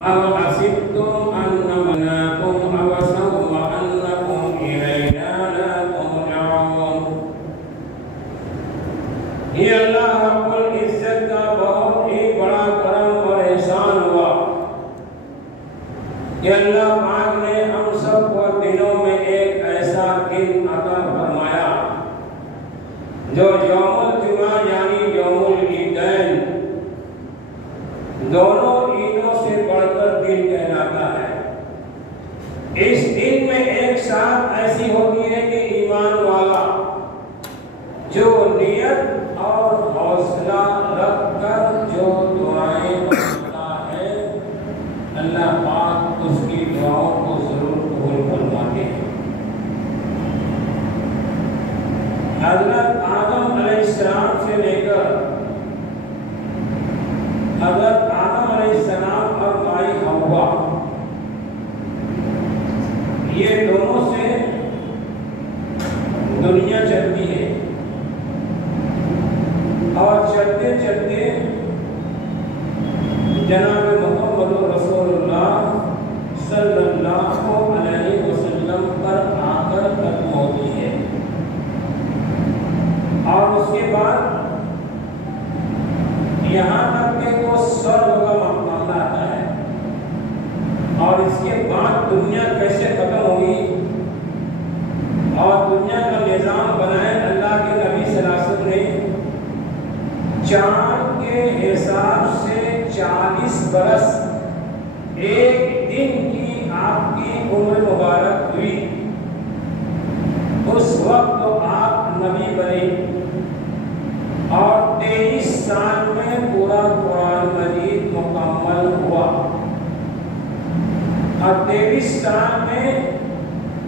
أَوْ حَسِبْتُمْ أَنَّمَا خَلَقْنَاكُمْ عَبَثًا وَأَنَّكُمْ إِلَيْنَا لَا تُرْجَعُونَ۔ یہ اللہ رب العزت کا بہت ہی بڑا کرم اور احسان ہوا کہ اللہ پاک نے ہم سب کو دنوں میں ایک ایسا دن عطا فرمایا جو یوم الجمعہ یعنی یوم العیدین دونوں عیدوں سے بڑھ کر دن کہلاتا ہے۔ اس دن میں ایک ساتھ ایسی ہوتی ہے کہ ایمان والا جو نیت اور حوصلہ رکھ کر جو دعائیں مانگتا ہے اللہ پاک اس کی دعاؤں کو ضرور قبول فرماتے ہیں۔ حضرت آدم علیہ السلام سے لے کر حضرت آدم علیہ السلام اور مائی حوا یہ دونوں سے دنیا چلتی ہے اور چلتے چلتے جناب محمد رسول اللہ صلی اللہ علیہ وسلم پر آ کر ختم ہوتی ہے اور اس کے بعد یہاں تک کہ وہ سرگ کا معاملہ آتا ہے اور اس کے بعد دنیا کیسے ختم ہوگی اور دنیا کا نظام بنائے اللہ کے نبی صلی اللہ علیہ وسلم نے چاند کے حساب سے 40 برس ایک دن کی آپ کی عمر مبارک ہوئی۔ اس وقت تو آپ نبی بنے اور 23 سال میں پورا قرآن مجید مکمل ہوا اور 23 سال میں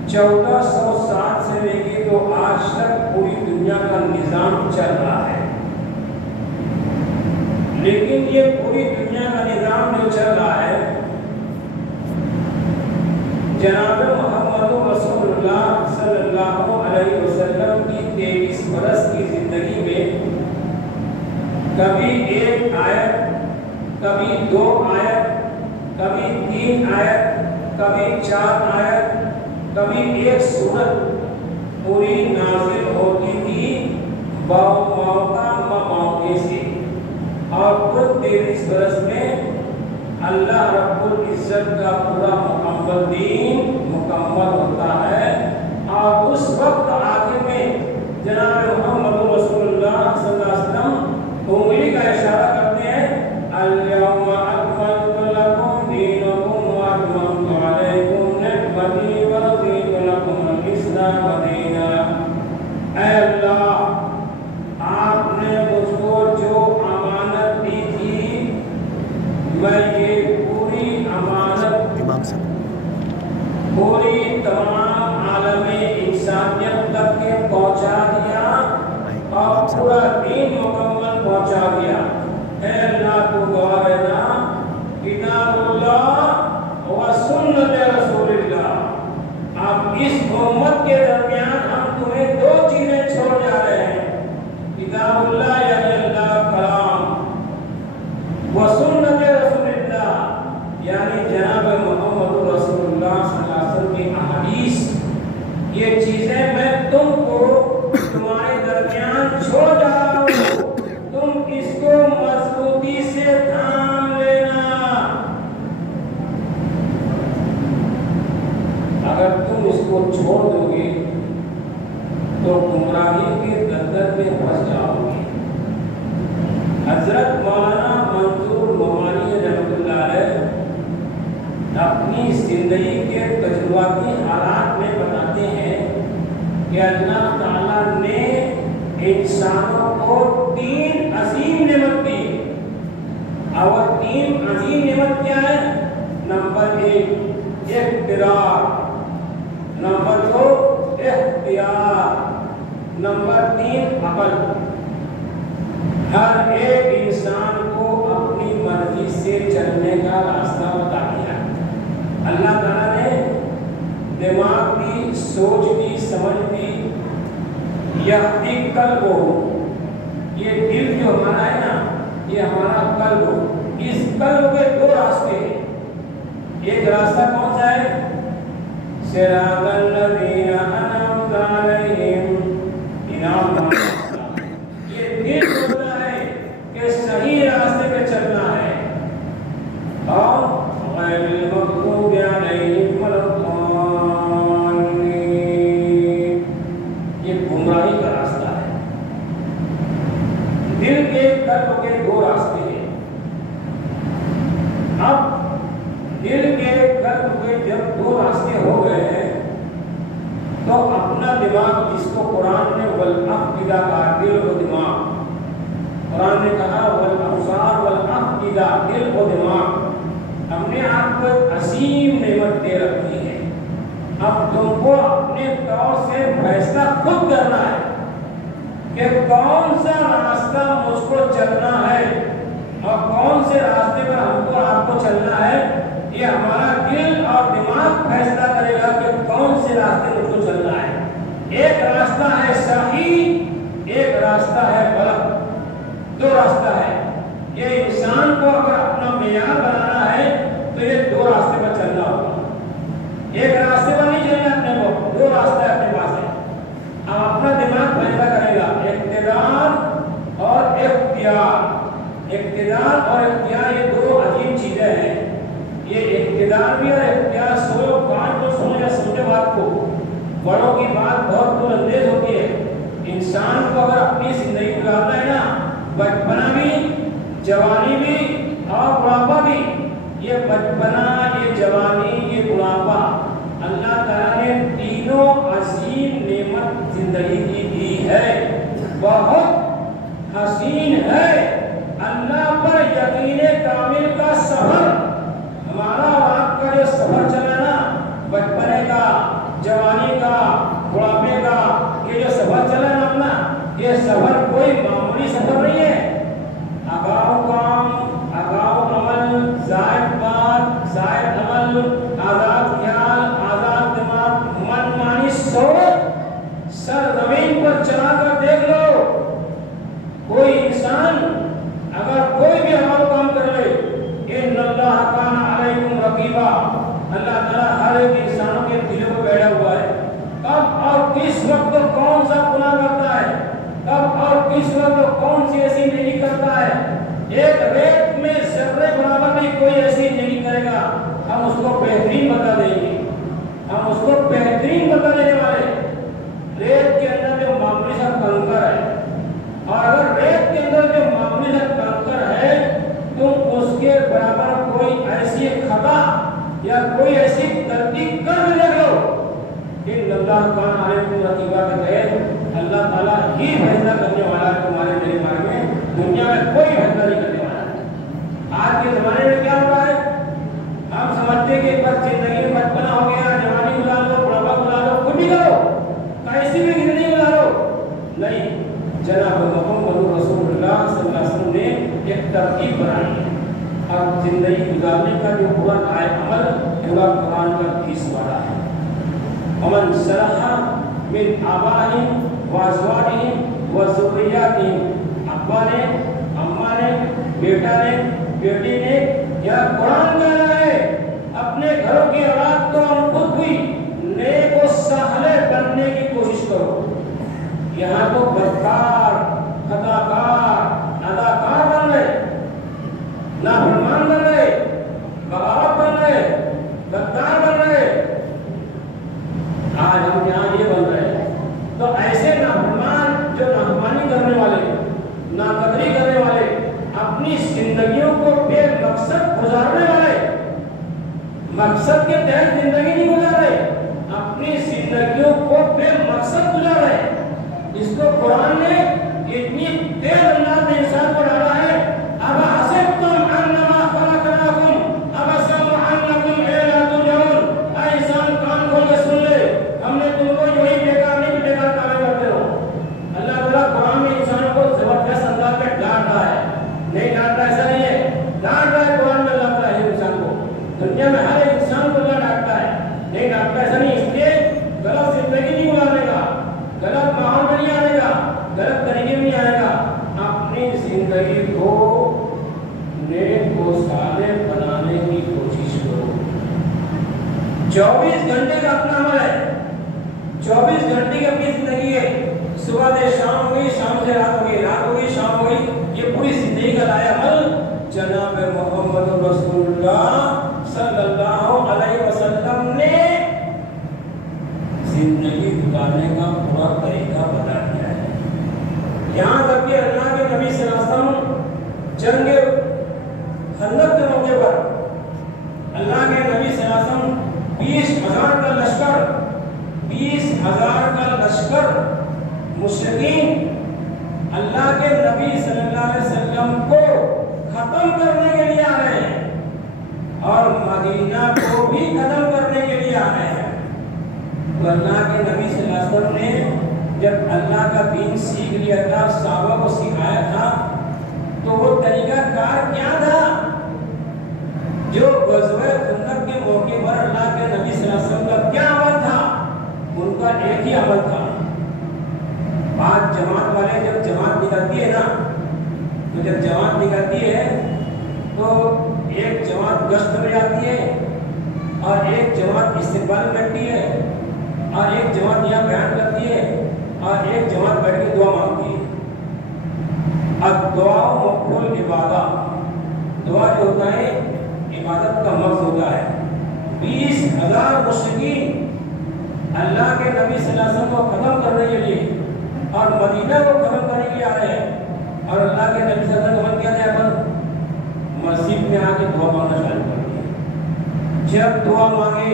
1400 سال سے لے کے تو آج تک پوری دنیا کا نظام چل رہا ہے۔ لیکن یہ پوری دنیا کا نظام جو چل رہا ہے جناب محمد رسول اللہ صلی اللہ علیہ وسلم کی 23 برس کی زندگی میں کبھی ایک آیت، کبھی 2 آیت، کبھی 3 آیت، کبھی 4 آیت، کبھی ایک سورت پوری نازل ہوتی تھی موقع سے اور خود 23 برس میں اللہ رب العزت کا پورا مکمل دین مکمل ہوتا ہے اور اس وقت آخر میں جناب محمد رسول اللہ صلی اللہ علیہ وسلم انگلی کا اشارہ کرتے ہیں الیوم اکملت لکم دینکم واتممت علیکم نعمتی ورضیت لکم الاسلام دینا۔ اے اللہ آپ نے مجھ کو جو امانت دی تھی میں یہ پوری امانت پوری تمام عالم انسانیت تک کے پہنچا دیا اور پورا دین مکمل پہنچا دیا۔ اے اللہ تو گواہ رہنا کتاب اللہ و سنت رسول اللہ۔ اب اس امت کے درمیان ہم تمہیں 2 چیزیں چھوڑ جا رہے ہیں، کتاب اللہ یعنی اللہ کا کلام و سنت رسول اللہ یعنی جناب محمد رسول اللہ صلی اللہ علیہ وسلم کی احادیث۔ یہ چیزیں میں تم کو تمہارے درمیان چھوڑ جا رہا ہوں، تم اس کو مضبوطی سے تھام لینا۔ اگر تم اس کو چھوڑ دو گے تو گمراہی کے دلدل میں پھنس جاؤ گے۔ حضرت مولانا منظور نعمانی رحمۃ اللہ علیہ اپنی زندگی کے تجرباتی حالات میں بتاتے ہیں کہ اللہ تعالیٰ نے انسانوں کو 3 عظیم نعمت دی اور 3 عظیم نعمت کیا ہے؟ نمبر 1 اقتدار، نمبر 2 اختیار، نمبر 3 عقل۔ ہر ایک انسان کو اپنی مرضی سے چلنے کا راستہ بتا دیا۔ اللہ تعالیٰ نے دماغ دی، سوچ دی، سمجھ دی، یہدی قلب ہو، یہ دل جو ہمارا ہے نا یہ ہمارا قلب ہو، اس قلب کے 2 راستے ہیں، ایک راستہ کون سا ہے؟ صراط الذین انعمت علیہم، انعام یہ دل بولتا ہے کہ صحیح راستے پہ چلنا ہے، اور غیر المغضوب علیہم ولا الضالین، یہ گمراہی کا راستہ ہے۔ دل کے قلب کے دو راستے ہیں۔ اب دل کے قلب کے جب دو راستے ہو گئے ہیں تو اپنا دماغ، جس کو قرآن نے والافئدہ کہا، دل و دماغ، قرآن نے کہا والابصار والافئدہ، دل و دماغ، ہم نے آپ کو ایک عظیم نعمت دے رکھی ہے۔ اب تم کو اپنے طور سے فیصلہ خود کرنا ہے کہ کون سا راستہ مجھ کو چلنا ہے اور کون سے راستے پر ہم کو آپ کو چلنا ہے۔ یہ ہمارا دل اور دماغ فیصلہ کرے گا کہ کون سے راستے مجھ کو چلنا ہے۔ ایک راستہ ہے صحیح، ایک راستہ ہے غلط، دو راستہ ہے۔ یہ انسان کو اگر اپنا معیار بنانا ہے تو یہ دو راستے پر چلنا ہوگا، ایک راستے پر نہیں چلنا اپنے کو، دو راستے اپنے پاس ہے۔ اب اپنا دماغ فیصلہ کرے گا اقتدار اور اختیار۔ اقتدار اور اختیار یہ دو عجیب چیزیں ہیں۔ یہ اقتدار بھی اور اختیار، سوچو کان کو سنو یا سمجھو بات کو، بڑوں کی بات بہت دور اندیز ہوتی ہے۔ انسان کو اگر اپنی زندگی گزارنا ہے نا، بچپنا بھی، جوانی بھی اور بڑھاپا بھی، یہ بچپنا، یہ جوانی، یہ بڑھاپا، اللہ تعالیٰ نے تینوں عظیم نعمت زندگی کی دی ہے، بہت حسین ہے۔ اللہ پر یقین کامل کا سفر، ہمارا اور آپ کا جو سفر چلا نا، بچپنے کا، جوانی کا، بڑھاپے کا، یہ جو سفر چلا نا اپنا، یہ سفر کوئی معمولی سفر نہیں ہے۔ اگاؤ کام، اگاؤ عمل، زائد بات، زائد عمل، آزاد خیال، آزاد دماغ، من مانی سوچ، سر زمین پر چلا کر دیکھ لو، کوئی انسان اگر کوئی بھی عمل کام کر لے، ان اللہ کان علیکم رقیبا، اللہ تعالیٰ ہر ایک انسانوں کے دلوں کو بیٹھا ہوا ہے، کب اور کس وقت کون سا گناہ کرتا ہے، کب اور کس وقت کون سی ایسی نیکی کرتا ہے۔ ایک ریت میں ذرے برابر بھی کوئی ایسی نیکی کرے گا، ہم اس کو بہترین بتا دیں گے، ہم اس کو بہترین بتا دینے والے۔ ریت کے اندر جو معمولی سا کنکر ہے، اور اگر ریت کے اندر جو معمولی سا کنکر ہے، تم اس کے برابر کوئی ایسی خطا یا کوئی ایسی غلطی کر بھی دیکھ لو، ان اللہ کان علیکم رقیبا کے تحت اللہ تعالیٰ ہی فیصلہ کرنے والا ہے تمہارے میرے بارے میں، دنیا میں کوئی فیصلہ نہیں کرنے والا ہے۔ آج کے زمانے میں کیا ہو رہا ہے؟ ہم سمجھتے ہیں کہ بس زندگی میں بچپنا ہو گیا، جوانی گزار لو، بڑھاپا گزار لو، کچھ بھی کرو، کیسی بھی زندگی گزارو، نہیں۔ جناب محمد رسول اللہ صلی اللہ علیہ وسلم نے ایک ترتیب بنائی ہے، اور زندگی گزارنے کا جو پورا عمل پورا قرآن کا 30 والا ہے۔ ومن صلح من آبائہم وازواجہم وذریاتہم، ابا نے، اماں نے، بیٹا نے، بیٹی نے، یا قرآن کہہ رہا ہے اپنے گھروں کی اولاد کو اور خود بھی نیک و صالح بننے کی کوشش کرو۔ یہاں تو بدکار، خطاکار، اداکار بن رہے، نافرمان بن رہے، بغاوت بن رہے، غدار بن رہے، آج ہم یہاں یہ بن رہے ہیں۔ تو ایسے نافرمان، جو نافرمانی کرنے والے، ناقدری کرنے والے، اپنی زندگیوں کو بے مقصد گزارنے والے، مقصد کے تحت زندگی نہیں گزار رہے، اپنی زندگیوں کو بے مقصد گزار رہے، جس کو قرآن نے اتنی تیز انداز میں انسان کو ڈالا ہے۔ اب حسبتم انما خلقناکم عبثا وانکم الیہ ترجعون، اے انسان کان کھول کے سن لے، ہم نے تم کو یوں ہی بیکار نہیں بیکار کام کرتے رہو۔ اللہ تعالیٰ قرآن میں انسانوں کو زبردست انداز میں ڈانٹ رہا ہے، نہیں ڈانٹ رہا ایسا نہیں ہے، ڈانٹ رہا ہے قرآن میں اللہ تعالیٰ ہے انسان کو، دنیا میں ہر ایک انسان کو اللہ ڈانٹتا ہے، نہیں ڈانٹتا ایسا نہیں، اس لیے غلط زندگی نہیں گزارنے کا، غلط ماحول میں نہیں آنے گا، غلط طریقے میں نہیں آئے گا، اپنی زندگی 24 घंटे का अपना अमल है, 24 घंटे की अपनी जिंदगी है। सुबह से शाम हो गई, शाम से रात हो गई, रात हो गई, शाम हो गई, ये पूरी जिंदगी का लाया अमल जनाब मोहम्मद रसूलुल्लाह सल्लल्लाहु अलैहि वसल्लम ने जिंदगी गुजारने का पूरा तरीका बता दिया है। यहाँ तक कि अल्लाह के नबी सल्लल्लाहु अलैहि वसल्लम जंग खंदक के मौके पर अल्लाह के नबी सल्लल्लाहु अलैहि वसल्लम 20,000 का लश्कर, 20,000 का लश्कर मुश्रिकीन अल्लाह के नबी सल्लल्लाहु अलैहि वसल्लम को खत्म करने के लिए आ रहे हैं और मदीना को भी खत्म करने के लिए आ रहे हैं। तो अल्लाह के नबी सल्लल्लाहु अलैहि वसल्लम ने जब अल्लाह का दीन सीख लिया था, सहाबा को सिखाया था, तो वो तरीका कार क्या था? जो गज़वे खंदक के मौके पर अल्लाह के नबी सल्लल्लाहु अलैहि वसल्लम का क्या अमल था? उनका एक ही अमल था। आज जमात वाले जब जमात निकलती है ना, तो जब जमात निकलती है तो एक जमात गश्त में जाती है और एक जमात इस्तिक़बाल करती है और एक जमात यहाँ बयान करती है और एक जमात बैठ के दुआ मांगती है। अब दुआ मक़बूल इबादत, दुआ जो होता है इबादत का मक़सद होता है। 20,000 मुश्रिकीन अल्लाह के नबी सल्लल्लाहु अलैहि वसल्लम को खत्म करने के लिए और मदीना को खत्म करने के लिए आ रहे हैं और अल्लाह के नबी सल्लल्लाहु अलैहि वसल्लम क्या है? मस्जिद में आके दुआ मांगना चालू कर दिया। जब दुआ मांगे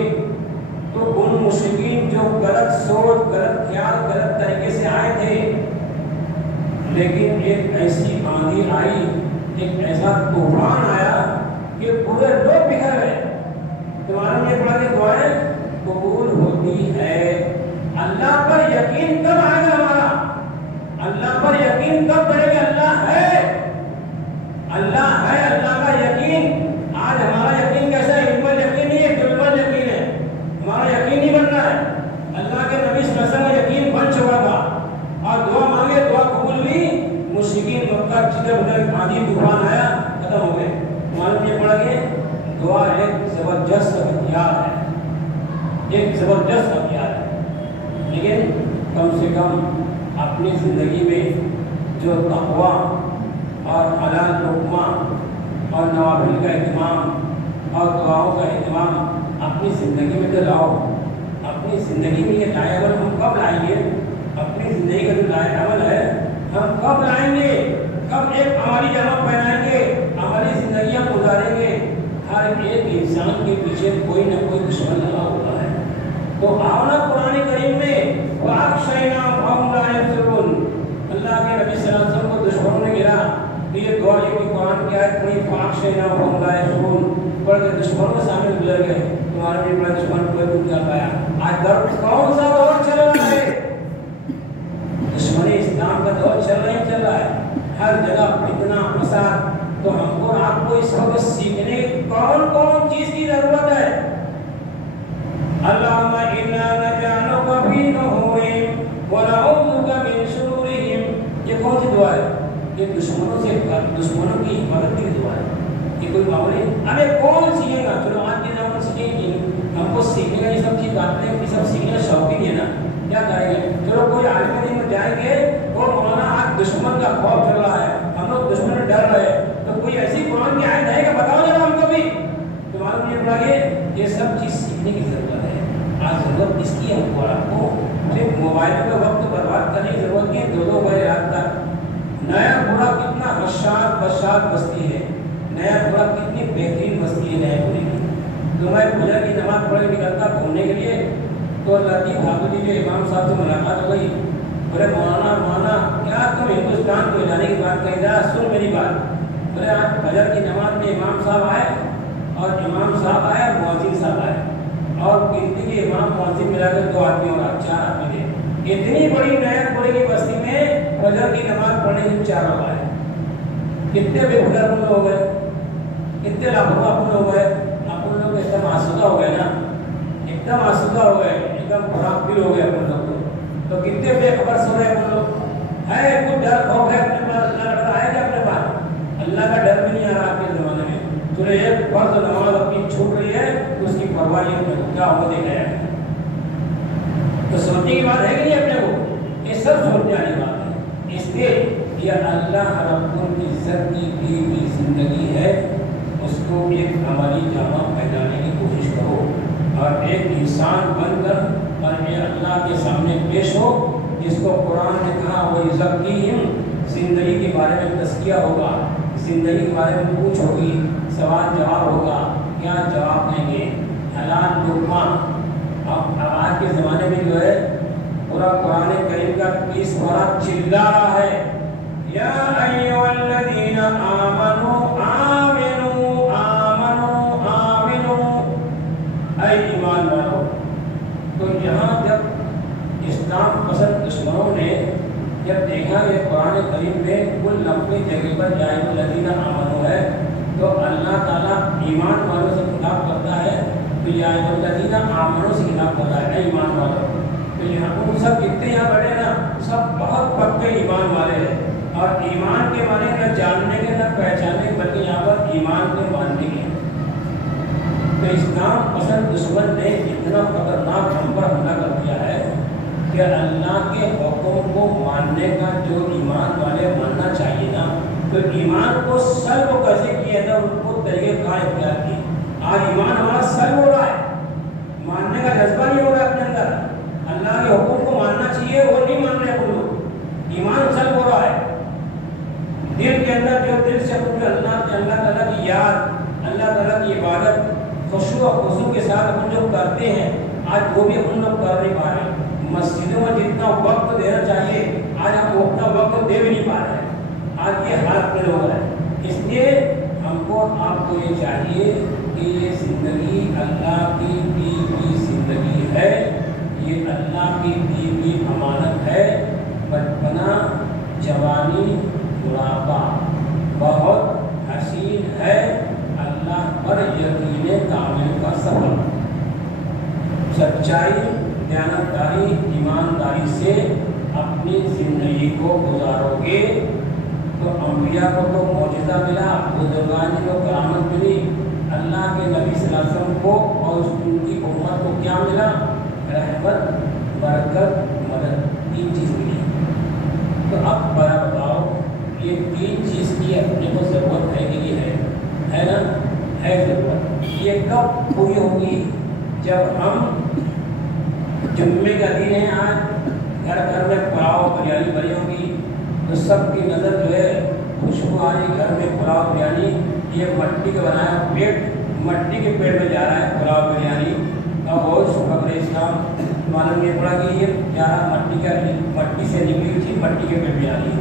तो उन मुश्रिकीन जो गलत सोच, गलत ख्याल, गलत तरीके से आए थे, लेकिन एक ऐसी आंधी आई, एक ऐसा तूफान आया कि पूरे लोग बिखर गए। तुम्हारे लिए पढ़ा के दुआएं कबूल होती है। अल्लाह पर यकीन कब आएगा हमारा? अल्लाह पर यकीन कब करेंगे? अल्लाह है, अल्लाह है, अल्लाह का यकीन। आज हमारा यकीन कैसा है? इन पर यकीन नहीं है, दिल पर यकीन है। हमारा यकीन नहीं बन रहा है। अल्लाह के नबी सल्लल्लाहु अलैहि वसल्लम का यकीन बन चुका था और दुआ मांगे, दुआ कबूल हुई। मुश्रिकीन मक्का जिधर आंधी तूफान आया, खत्म हो गए। मालूम ये पड़ा कि दुआ एक जबरदस्त हथियार है, एक जबरदस्त हथियार है। लेकिन कम से कम अपनी ज़िंदगी में जो तक़वा और हलाल लुक़मा और नवाफिल का इत्माम और दुआओं का इत्माम अपनी ज़िंदगी में तो लाओ। अपनी ज़िंदगी में ये लाए अमल हम कब लाएंगे? अपनी ज़िंदगी का जो लाए अमल है हम कब लाएंगे? कब एक हमारी जमा पहनाएंगे, हमारी ज़िंदगी हम गुजारेंगे? हर एक इंसान के पीछे कोई ना कोई दुश्मन लगा हुआ है। तो आओ ना कुरान करीम में अल्लाह के नबी सल्लल्लाहु अलैहि वसल्लम को दुश्मनों ने गिरा, ये दुआ ये कोई कुरान की आयत पढ़ी, फाक्षना पढ़ के दुश्मनों के सामने गुजर गए। तुम्हारे भी बड़ा दुश्मन कोई नहीं कर पाया। आज दौर कौन सा दौर चल रहा है? दुश्मनी इस्लाम का दौर चल रहा है। हर जगह फितना फसाद। तो हमको आपको इस वक्त सीखने कौन कौन चीज की जरूरत है? अल्लाहुम्मा इन्ना नजअलुका फी नुहूरिहिम व नऊज़ुबिका मिन शुरूरिहिम। ये कौन सी दुआ है? ये दुश्मनों से, दुश्मनों की मदद की दुआ है। ये कोई मामूली हमें कौन सीखेगा? चलो आज के जमाने सीखेंगे, हमको सीखने का ये सब चीज बातें, ये सब सीखने का शौक ही है ना, क्या करेंगे? चलो कोई आलिम दिन में जाएंगे और मौलाना आज दुश्मन का खौफ चल रहा है, हम लोग दुश्मन से डर रहे हैं, तो कोई ऐसी कुरान की आयत है कि बताओ जरा हमको भी। तो मालूम नहीं पड़ा ये सब चीज सीखने की जरूरत है। आज जरूरत इसकी है हमको, आपको सिर्फ मोबाइल पे वक्त बर्बाद करने की जरूरत नहीं है। 2-2 बजे रात तक नया पूरा कितना बशात बस्ती है, नया पूरा कितनी बेहतरीन बस्ती है नया पूरी की। तो मैं फजर की नमाज पढ़ के निकलता घूमने के लिए, तो लतीफ़ भागवती जो इमाम साहब से मुलाकात हो गई। बोले मौलाना क्या तुम हिंदुस्तान को जाने की बात कही? जरा सुन मेरी बात। बोले आज फजर की नमाज में इमाम साहब आए और इमाम साहब आए और मुअज्जिन साहब आए और गिनती के इमाम मुअज्जिन मिलाकर 2 आदमी और 4 आदमी थे। इतनी बड़ी नयापुरे की बस्ती में फजर की नमाज पढ़ने के 4 लोग आए। कितने बेहुदरपुर हो गए, कितने लापरवाह हो गए। अपन लोग एकदम आसूदा हो गए ना, एकदम आसूदा हो गए, एकदम खराब फील हो गए अपन लोग। तो कितने बेखबर सो रहे अपन लोग है। कुछ डर खौफ है अपने पास? अल्लाह का है क्या अपने पास? अल्लाह का डर भी नहीं आ रहा आपके जमाने में। तो एक फर्ज नमाज अपनी छूट रही है तो उसकी परवाह होगा, ये अपने को क्या होगा देखा जाएगा। तो सोचने की बात है कि नहीं अपने को, ये सब सोचने वाली बात है। इसलिए ये अल्लाह रब्बुल इज्जत की दी हुई जिंदगी है, उसको एक हमारी जामा पहनाने की कोशिश करो और एक इंसान बनकर और ये अल्लाह के सामने पेश हो, जिसको कुरान ने कहा वो इज्जत की जिंदगी के बारे में तज़किया होगा, जिंदगी के बारे में पूछ होगी, सवाल जवाब होगा, क्या जवाब देंगे, हलाल लुक़मा। अब आज के ज़माने में जो है पूरा कुरान करीम का 30 पारा चिल्ला रहा है, या अय्युहल्लज़ीना आमनू आमिनू आमनू आमिनू, ऐ ईमान वालों। तो यहाँ जब इस्लाम पसंद दुश्मनों ने जब देखा ये कुरान करीम में कुल 90 जगह पर या अय्युहल्लज़ीना आमनू है, तो अल्लाह ताला ईमान वालों से खिताब करता है, तो या अय्युहल्लज़ीना आमनू से खिताब करता है, ऐ ईमान वालों। तो यहाँ उन सब जितने यहाँ बैठे ना, सब बहुत पक्के ईमान वाले हैं, और ईमान के माने न जानने के न पहचानने, बल्कि यहाँ पर ईमान के मानने के। तो इस्लाम पसंद दुश्मन ने इतना खतरनाक हम पर हमला कर दिया है कि अल्लाह के हुक्म को मानने का जो ईमान वाले मानना चाहिए ना, तो ईमान को सर्व कैसे किया था, उनको तरीके कहाँ इख्तियार किए। आज ईमान हमारा सर्व हो रहा है, मानने का जज्बा नहीं हो रहा है अपने अंदर, अल्लाह के हुक्म को मानना चाहिए वो नहीं मान रहे हम लोग, ईमान सर्व हो रहा है। दिल के अंदर जो दिल से अपन अल्लाह ताला की याद, अल्लाह ताला की इबादत खुशू और खुशू के साथ अपन जो करते हैं, आज वो भी अपन लोग कर नहीं पा रहे। मस्जिदों में जितना वक्त देना चाहिए आज हम उतना वक्त दे भी नहीं पा रहे हैं, आज ये हालत में हो रहा है। इसलिए हमको आपको ये चाहिए कि ये ज़िंदगी अल्लाह की दी हुई ज़िंदगी है, ये अल्लाह की दी हुई अमानत है। बचपना, जवानी, बुढ़ापा बहुत हसीन है, अल्लाह पर यकीन कामिल का सफर। सच्चाई, दयानतदारी, ईमानदारी से अपनी ज़िंदगी को गुजारोगे तो अम्बिया को तो मौजज़ा मिला, बुजुर्गान को करामत मिली, अल्लाह के नबी सल्लल्लाहु अलैहि वसल्लम को और उनकी उम्मत को क्या मिला, रहमत, बरकत, मदद, 3 चीज़ मिली। तो अब बड़ा बताओ ये 3 चीज़ की अपने को ज़रूरत है कि नहीं है ना? है ज़रूरत। ये कब पूरी होगी? जब हम जुम्मे का दिन है, आज घर घर में पुलाव बिरयानी बनी होगी, तो सबकी नज़र जो है खुशबू आ रही, घर में पुलाव बिरयानी, ये मट्टी का बनाया पेट, मट्टी के पेट में जा रहा है पुलाव बिरयानी। अब बहुत शुक्र इस्लाम मालूम ये पड़ा कि ये जा रहा मट्टी से निकली थी, मट्टी के पेट में आ रही है।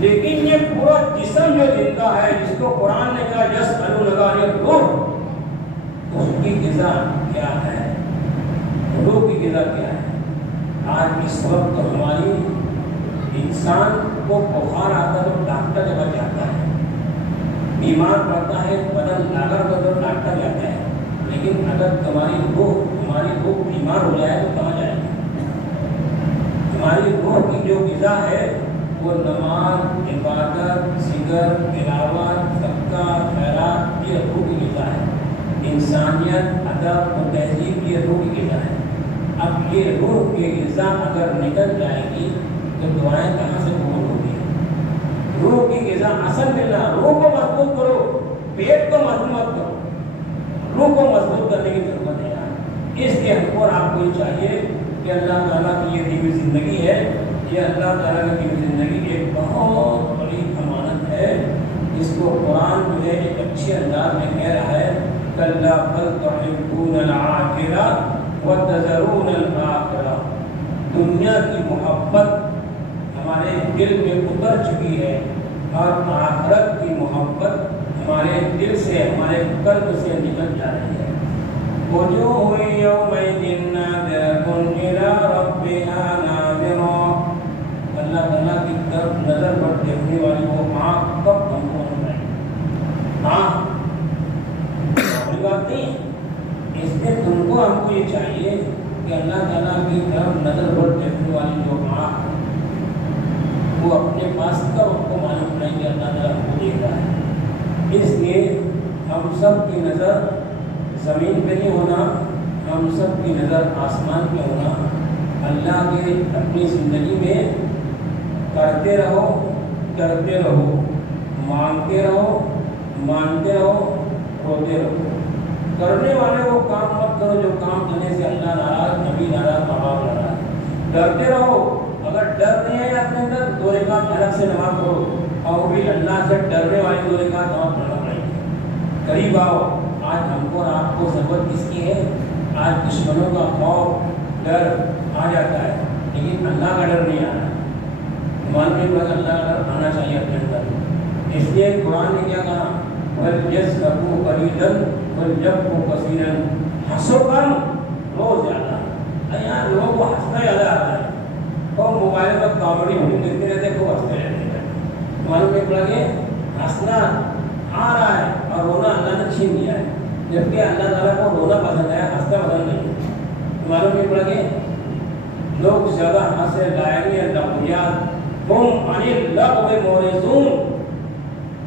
लेकिन ये पूरा जिस्म जो जिंदा है, जिसको कुरान ने कहा यस अलू लगा रूह, उसकी ग़िज़ा क्या है, रूह की ग़िज़ा क्या है? आज इस वक्त तो हमारी इंसान को बुखार आता है तो डॉक्टर के पास जाता है, बीमार पड़ता है, बदन लागत हो तो डॉक्टर जाता है, लेकिन अगर हमारी रूह बीमार हो जाए तो कहाँ जाएगी? हमारी रूह की जो ग़िज़ा है वो नमाज, इबादत, ज़िक्र, तिलावत, सदका, खैरात, ये रूह की ग़िज़ा है। इंसानियत, अदब और तहज़ीब, ये रूह की ग़िज़ा है। अब ये रूह की ग़िज़ा अगर निकल जाएगी तो दुआएं कहाँ से कबूल होगी? रूह की ग़िज़ा असल मिलना, रूह को मजबूत करो, पेट को मजबूत मत करो, रूह को मजबूत करने की ज़रूरत है यार। इसलिए हमको और आपको ये चाहिए कि अल्लाह ताला की ये दी हुई ज़िंदगी है, ये अल्लाह ताला की दी हुई ज़िंदगी एक बहुत बड़ी अमानत है, जिसको कुरान जो है एक अच्छे अंदाज में कह रहा है, कल्ला बल तुहिब्बूनल आखिरा व तज़रूनल आखिरा। दुनिया की मोहब्बत हमारे दिल में उतर चुकी है और आखिरत की मोहब्बत हमारे दिल से, हमारे कल्ब से निकल जा रही है। वजूह यौमइज़िन नाज़िरतुन इला रब्बिहा नाज़िरा। अल्लाह ताला की तरफ नज़र पर देखने वाली वो आँख कब हमको मिलेगी? आँख बड़ी बात नहीं, इसलिए तुमको हमको ये चाहिए कि अल्लाह ताला की तरफ नज़र पर देखने वाली जो आँख, वो अपने पास कब हमको मालूम पड़ेगी अल्लाह ताला हमको देख रहा है। इसलिए हम सब की नज़र ज़मीन पे नहीं होना, हम सब की नज़र आसमान पे होना, अल्लाह के अपनी ज़िंदगी में करते रहो, करते रहो, मांगते रहो, मानते रहो, रोते रहो। करने वाले वो काम मत करो जो काम करने से अल्लाह नाराज, नबी नाराज, बाप नाराज। डरते रहो, अगर डर नहीं है अपने अंदर, 2 रकात अलग से नमाज पढ़ो और भी अल्लाह से डरने वाली 2 रकात नमाज पढ़ना पड़ेगी। करीब आओ, आज हमको और आपको ज़रूरत किसकी है? आज दुश्मनों का खौफ, डर आ जाता है, लेकिन अल्लाह का डर नहीं आ रहा। मान में अल्लाह का डर आना चाहिए अपने अंदर। इसलिए कुरान ने क्या कहा? वल्यस्कू कलीलन वल्यबकू कसीरन, हंसो कम, रो ज़्यादा। यहाँ लोगों को हंसना ज़्यादा आता है और मोबाइल पर कॉमेडी वीडियो देखते रहते हैं, खूब हंसते रहते हैं। मालूम में पड़ा कि हंसना आ रहा है और रोना अल्लाह ने छीन लिया है, जबकि अल्लाह ताला को रोना पसंद है, हंसना पसंद नहीं। मालूम में पड़ा कि लोग ज़्यादा हंसे लाएंगे लग़वियात, तुम अनिल लग़्व मोरिज़ून।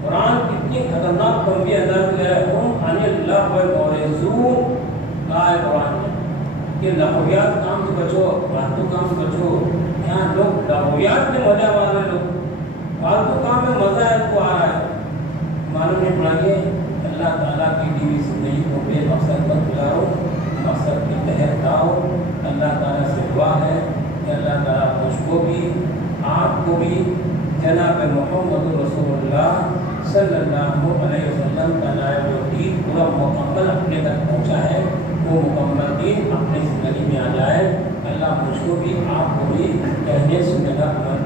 कुरान कितनी खतरनाक तंबीह अंदर है, तुम अनिल लग़्व मोरिज़ून कहा है कुरान में कि लग़वियात काम से बचो, फालतू काम से बचो। यहाँ लोग लग़वियात में मजा मार रहे, लोग फालतू काम में मजा है इनको आ रहा है। मालूम नहीं पड़ा कि अल्लाह ताला की दी हुई ज़िंदगी को बेमकसद मत गुजारो, मकसद के तहत आओ। अल्लाह ताला से दुआ है कि अल्लाह ताला मुझको भी, आपको भी जनाब मोहम्मद रसूलुल्लाह सल्लल्लाहु अलैहि वसल्लम का नायब दीन पूरा मुकम्मल अपने तक पहुँचा है, वो मुकम्मल दीन अपनी ज़िंदगी में आ जाए। अल्लाह मुझको भी, आपको भी कहने सुनने का अमल